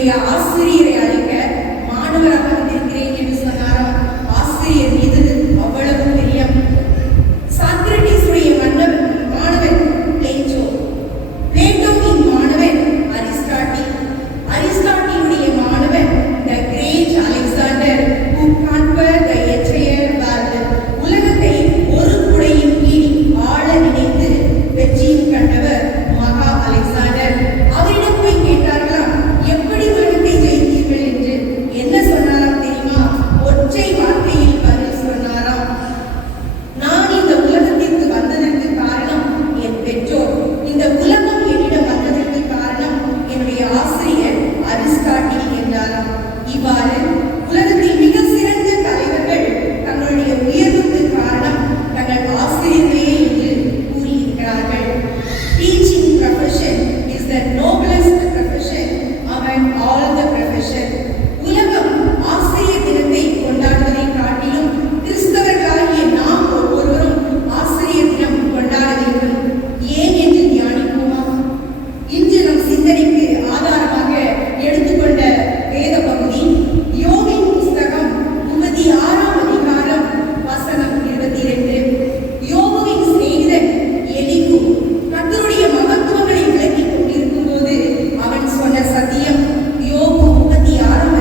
என்னுடைய ஆசிரியரை அழைக்க மாணவராக வந்திருக்கிறேன் என்று சொன்னாராம். ஆசிரியர் மீது அவ்வளவு பிரியம். சாக்ரட்டிஸுடைய மாணவன் பிளேட்டோ, பிளேட்டோவின் மாணவன் அரிஸ்டாட்டில், அரிஸ்டாட்டிலுடைய மாணவன் the great Alexander who conquered the entire world. உலகத்தை ஒரு குடையின் கீழ் ஆள நினைத்து வெற்றியும் கண்டவர் மகா அலெக்சாண்டர். அவரிடம் போய் கேட்டார்களாம், எப்படி உலகத்தை ஜெயித்தீர்கள் என்று. என்ன சொன்னாராம் தெரியுமா? ஒற்றை வார்த்தையில் பதில் சொன்னாராம், நான் இந்த உலகத்திற்கு வந்ததற்கு காரணம் என் பெற்றோர், இந்த உலகம் என்னிடம் வந்ததற்கு காரணம் என்னுடைய ஆசிரியர் அரிஸ்டாட்டில் என்றாராம். இவ்வாறு உலகத்தில் மிக சிறந்த தலைவர்கள் தங்களுடைய உயர்வுக்கு காரணம் தங்கள் ஆசிரியர்களே என்று கூறியிருக்கிறார்கள். Teaching profession is the noblest profession among all the profession. உலகம் ஆசிரியர் தினத்தை கொண்டாடுவதை காட்டிலும் கிறிஸ்தவர்களாகிய நாம் ஒவ்வொருவரும் ஆசிரியர் தினம் கொண்டாட வேண்டும். ஏன் என்று தியானிப்போமா? இன்று நம் சிந்தனைக்கு ஆதாரமாக எடுத்துக்கொண்ட வேத பகுதி யோபின் புஸ்தகம் 36ஆம் அதிகாரம் வசனம் 22. யோபுவின் சிநேகிதன் எலிகு கர்த்தருடைய மகத்துவங்களை விளக்கிக் கொண்டிருக்கும் போது அவன் சொன்ன சத்தியம். யோபு 36ஆம்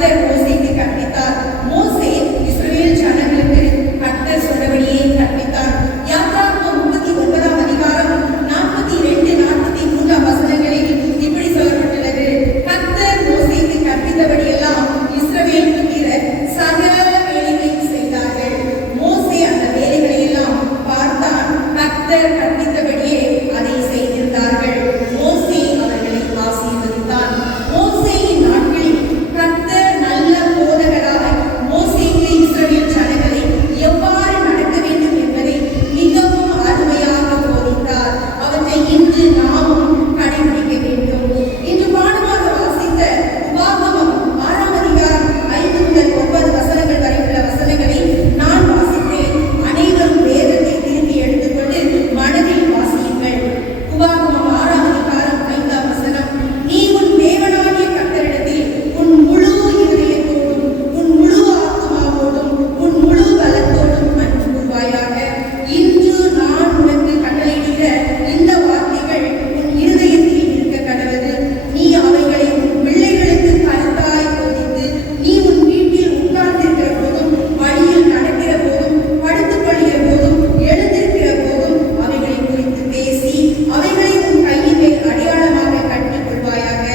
கர்த்தர் மோசேக்கு கற்பித்தார். மோசே இஸ்ரவேல் ஜனங்களுக்கு கர்த்தர் சொன்னபடியே கற்பித்தார். யாத்ராகமம் 39ஆம் அதிகாரம் 42, 43 வசனங்களில் இப்படி சொல்லப்பட்டுள்ளது. கர்த்தர் மோசேக்கு கற்பித்தபடியெல்லாம் இஸ்ரவேல் புத்திரர் சகல வேலைகளையும் செய்தார்கள். மோசே அந்த வேலைகளை எல்லாம் பார்த்தான். கர்த்தர் கற்பித்தபடியே அதை செய்திருந்தார்கள். மோசே அவர்களை ஆசீர்வதித்தான். மோசேயின் நாட்களில் கர்த்தர் நல்ல போதகராய் மோசேக்கு இஸ்ரவேல் ஜனங்களை எவ்வாறு நடக்க வேண்டும் என்பதை மிகவும் அருமையாக போதித்தார். அவற்றை இன்று நாமும் கடைபிடிக்க வேண்டும். இன்று பாடமாக வாசித்த உபாகமம் 6ஆம் அதிகாரம் 5 முதல் 9 வசனங்கள் வரை உள்ள வசனங்களை நான் வாசித்தேன். அனைவரும் வேதத்தை திரும்பி எடுத்துக்கொண்டு மனதில் வாசியுங்கள். உபாகமம் 6ஆம் அதிகாரம் 5ஆம் வசனம். நீ உன் தேவனாகிய கர்த்தரிடத்தில் உன் முழு இருதயத்தோடும் உன் முழு ஆத்துமாவோடும் உன் முழு பலத்தோடும் அன்பு கூர்வாயாக. இன்று நான் உனக்கு கட்டளையிடுகிற இந்த வார்த்தைகள் உன் இருதயத்தில் இருக்க கடவது. நீ அவைகளை உன் பிள்ளைகளுக்கு கருத்தாய் போதித்து, நீ உன் வீட்டில் உட்கார்ந்திருக்கிற போதும், வழியில் நடக்கிற போதும், படுத்துக் கொள்கிற போதும், எழுந்திருக்கிற போதும் அவைகளை குறித்து பேசி, அவைகளை உன் கையின் மேல் அடையாளமாக கட்டிக் கொள்வாயாக.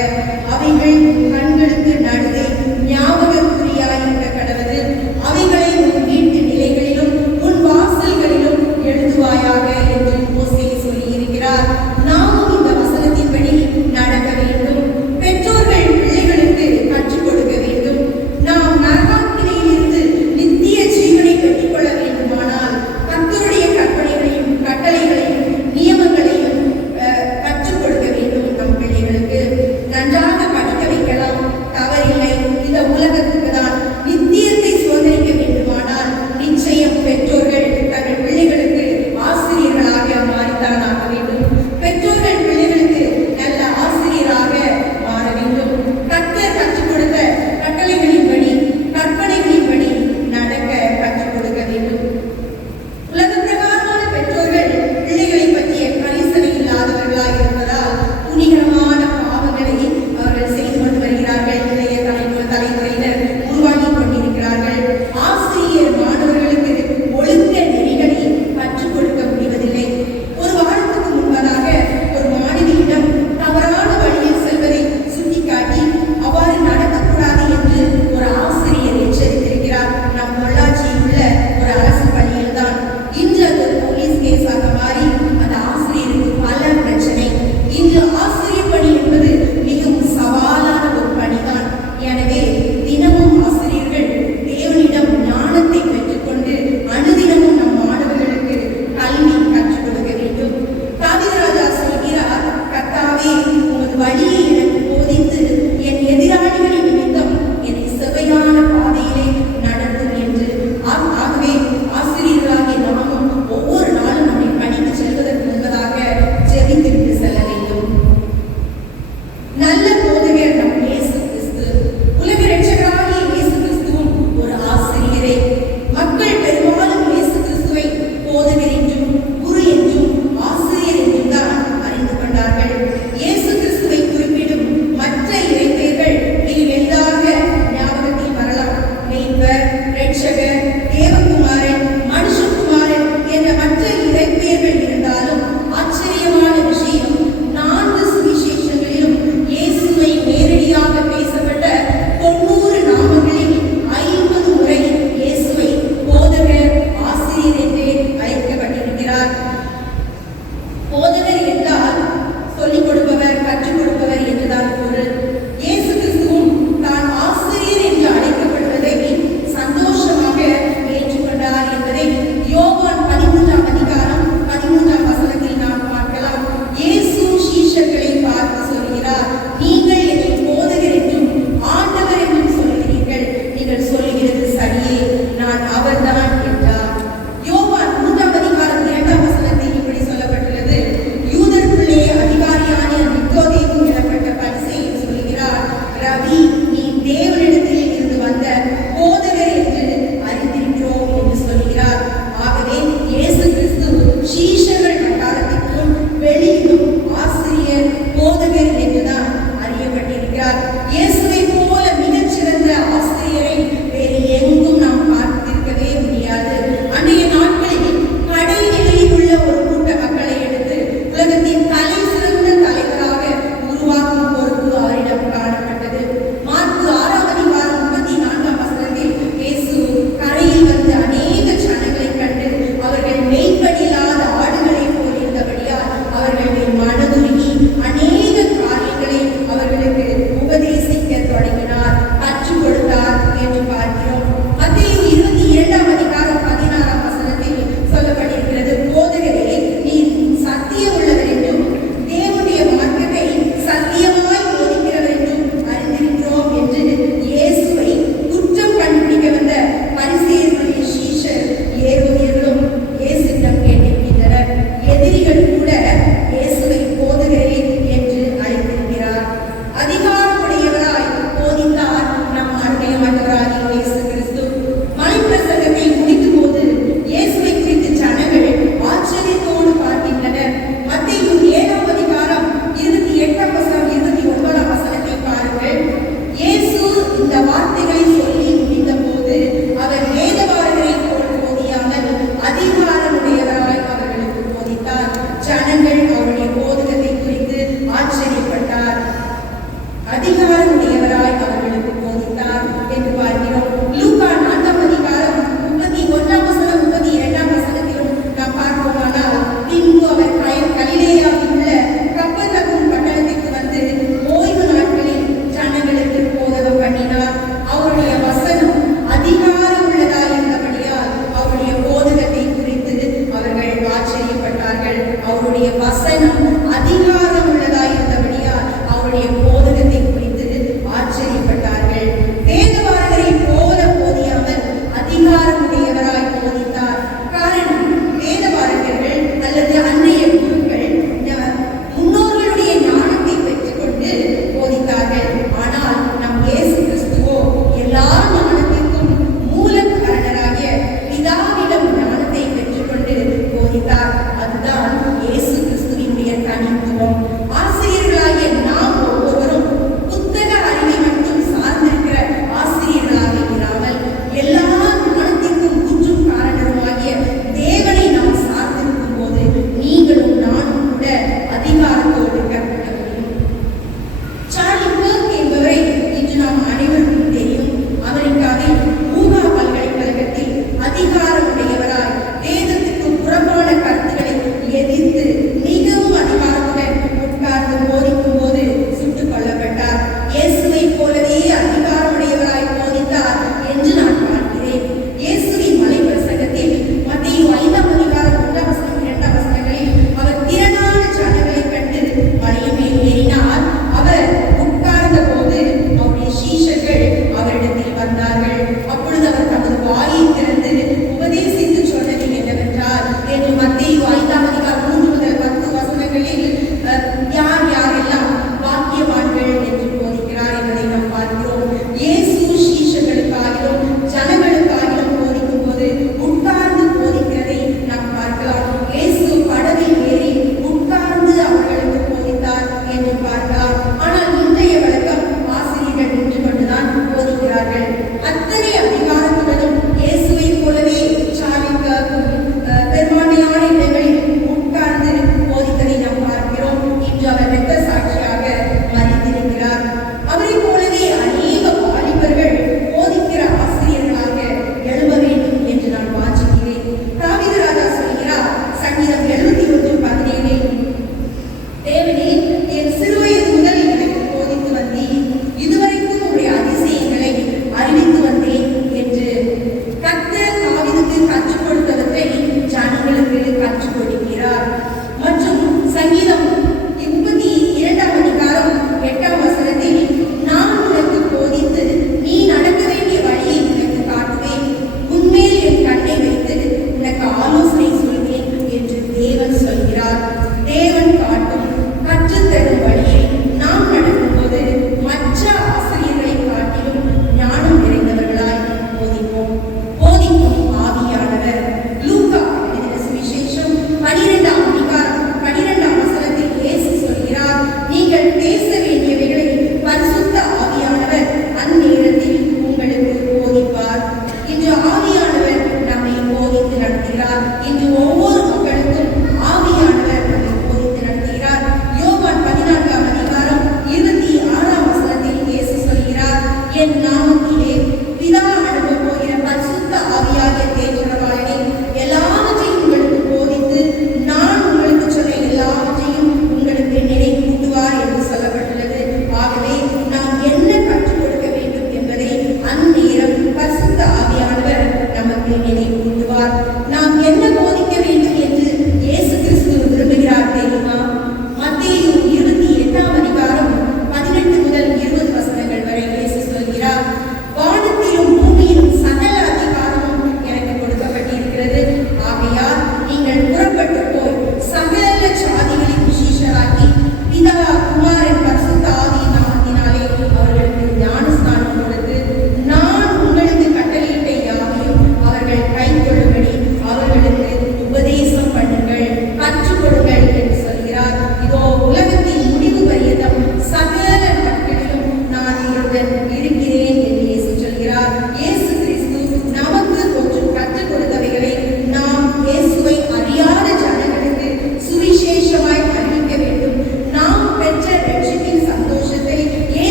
அவைகள் உன் கண்களுக்கு நடுவே ஞாபக குறியாய் இருக்க கடவது. அவைகளை உன் வீட்டு நிலைகளிலும் உன் வாசல்களிலும் எழுதுவாயாக என்று மோசே சொல்லியிருக்கிறார். நாமும் இந்த வசனத்தின்படி நடக்க வேண்டும். பெற்றோர்கள் பிள்ளைகளுக்கு கற்றுக் கொடுக்க வேண்டும். நாம் நரகாக்கினையிலிருந்து நித்திய ஜீவனை பெற்றுக்கொள்ள வேண்டுமானால் கர்த்தருடைய கற்பனைகளையும் கட்டளைகளையும் நியமங்களையும் கற்றுக் கொடுக்க வேண்டும். நம் பிள்ளைகளுக்கு நன்றாக படிக்க வைக்கலாம், தவறில்லை. இந்த உலகத்துக்கு தான் நித்தியத்தை சோதரிக்க வேண்டுமானால் நிச்சயம் பெற்றோர்கள் தங்கள் பிள்ளைகளுக்கு ஆசிரியர்களாக மாறித்தான் ஆக வேண்டும். பெற்றோர்கள் பிள்ளைகளுக்கு நல்ல ஆசிரியராக மாற வேண்டும். கர்த்தர் கற்றுக் கொடுத்த கட்டளைகளின்படி கற்பனைகளின்படி நடக்க கற்றுக் கொடுக்க வேண்டும். உலக பிரகாரமான பெற்றோர்கள் பிள்ளைகளை பற்றிய கரிசனை இல்லாதவர்களாக இருப்பதால் துணிகரமான பாவங்களை அவர்கள் செய்து கொண்டு வருகிறார்கள். இளைய தலைமுறையினர் உருவாகிக் கொண்டிருக்கிறார்கள். ஆசிரியர் மாணவர்களுக்கு ஒழுக்க நெறிகளை கற்றுக் கொடுக்க முடிவதில்லை. ஒரு வாரத்துக்கு முன்பதாக ஒரு மாணவியிடம் தவறான வழியில் செல்வதை சுட்டிக்காட்டி அவ்வாறு நடக்கக்கூடாது என்று ஒரு ஆசிரியர் எச்சரித்திருக்கிறார். நம் பொள்ளாச்சியில் உள்ள ஒரு அரசு பள்ளியில்தான். இன்று அது ஒரு போலீஸ் கேஸாக மாறி அந்த ஆசிரியருக்கு பல பிரச்சனை. இன்று ஆசிரியர் பணி என்பது மிகவும் சவாலான ஒரு பணிதான். எனவே தினமும் ஆசிரியர்கள் தேவனிடம் ஞானத்தை பெற்றுக்கொண்டு அனுதினமும் நம் மாணவர்களுக்கு கல்வி கற்றுக் கொடுக்க வேண்டும். தாவீது சொல்கிறார், கர்த்தாவே உமது வழியை எனக்கு போதித்து என் எதிராளிகளின் நிமித்தம் என்னை செவ்வையான பாதையிலே நடத்தும் என்று. ஆகவே ஆசிரியர்களாகிய நாமும் ஒவ்வொரு நாளும் நம்மை பணிக்கு செல்வதற்கு முன்பதாக ஜெபித்துவிட்டு செல்ல வேண்டும். நல்ல போதகர் நம் இயேசு கிறிஸ்து. உலக இரட்சகராகிய இயேசு கிறிஸ்துவும் ஒரு ஆசிரியரே. மக்கள் பெரும்பாலும் இயேசு கிறிஸ்துவை போதகர் என்றும் குரு என்றும் ஆசிரியர் என்றும் தான் அறிந்து கொண்டார்கள். இயேசு கிறிஸ்துவை குறிப்பிடும் மற்ற இறைப்பெயர்கள் மிக எளிதாக ஞாபகத்தில் வரலாம். மேய்ப்பர், இரட்சகர், தேவகுமாரன், மனுஷகுமாரன் என்ற மற்ற இறைப்பெயர்கள் இருந்தாலும் ஆச்சரியமான விஷயம், 4 சுவிசேஷங்களிலும் இயேசு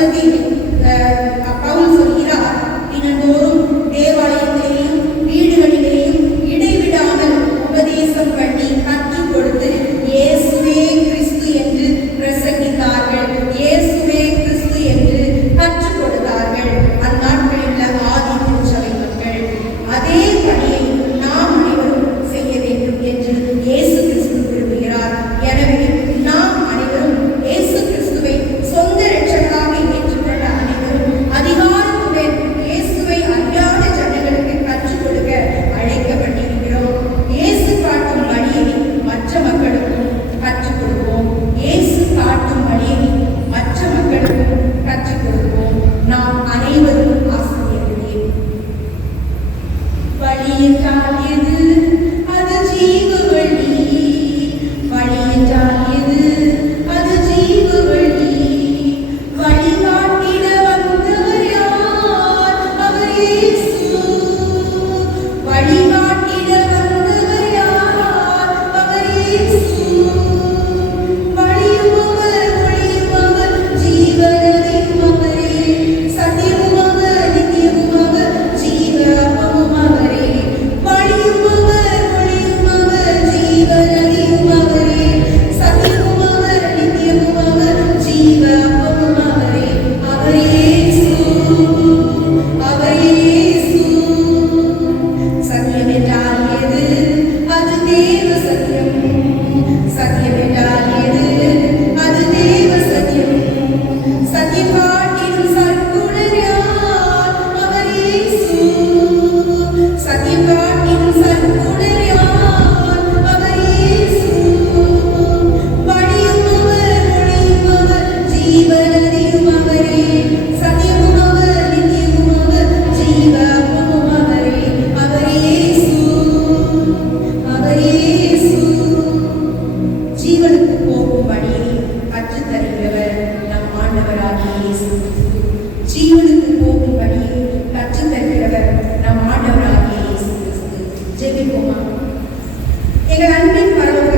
வசனத்தில் பவுல் சொல்கிறார், தினந்தோறும் தேவாலயத்திலேயும் வீடுகளிலேயும் இடைவிடாமல் உபதேசம் பண்ணி கற்றுக் கொடுத்து இயேசுவே கிறிஸ்து என்று பிரசங்கித்தார்கள், இயேசுவே கிறிஸ்து என்று கற்றுக் கொடுத்தார்கள். அந்நாட்களில் ஆதி திருச்சபை மக்கள் அதே பணியை நாம் அனைவரும் செய்ய வேண்டும் என்று இயேசு கிறிஸ்து விரும்புகிறார். எனவே நாம் அனைவரும் இயேசு கிறிஸ்துவை சொந்த இரட்சகராக ஏற்றுக்கொண்ட அனைவரும் அதிகாரத்துடன் இயேசுவை அறியாத ஜனங்களுக்கு கற்றுக் கொடுக்க அழைக்கப்பட்டிருக்கிறோம். இயேசு காட்டும் வழியை மற்ற மக்களுக்கும் கற்றுக் கொடுப்போம். இயேசு காட்டும் வழியை மற்ற மக்களுக்கும் கற்றுக் கொடுப்போம். நாம் அனைவரும் ஆசிரியர்களே. வழி என்றால் எது? அது ஜீவ வழி. வழி என்றால் எது? அது ஜீவ வழி. வழிகாட்டிட வந்தவர் யார்? அவர் இயேசு. வழிகாட்டிட வந்தவர் யார்? அவர் இயேசு. வழியுமவர் ஒளியுமவர் ஜீவனதியும் அவரே. சத்தியமும் அவர் நித்தியமும் அவர் ஜீவ அப்பமும் அவரே. வழியுமவர் ஒளியுமவர் ஜீவனதியும் அவரே. சத்தியமும் அவர் நித்தியமும் அவர் ஜீவ அப்பமும் அவரே. அவர் இயேசு. அவர் இயேசு. சத்தியம் என்றால் எது? அது தேவ சத்தியம். சத்தியம் என்றால் எது? அது தேவ சத்தியம். சத்தியம் காட்டிடும் சற்குணர் யார்? அவர் இயேசு. சத்தியம் காட்டிடும் சற்குணர் யார்? அவர் இயேசு. வழியுமவர் ஒளியுமவர் ஜீவனதியும் அவரே. சத்தியமும் அவர் நித்தியமும் அவர் ஜீவ அப்பமும் அவரே. அவர் இயேசு. அவர் இயேசு. ஜீவனுக்கு போகும் வழியை கற்றுத் தருகிறவர் நம் ஆண்டவராகிய இயேசு கிறிஸ்து. ஜீவனுக்கு போகும் வழியை கற்றுத் தருகிறவர் நம் ஆண்டவராகிய இயேசு கிறிஸ்து. ஜெபிப்போமா. எங்கள் அன்பின் பரலோக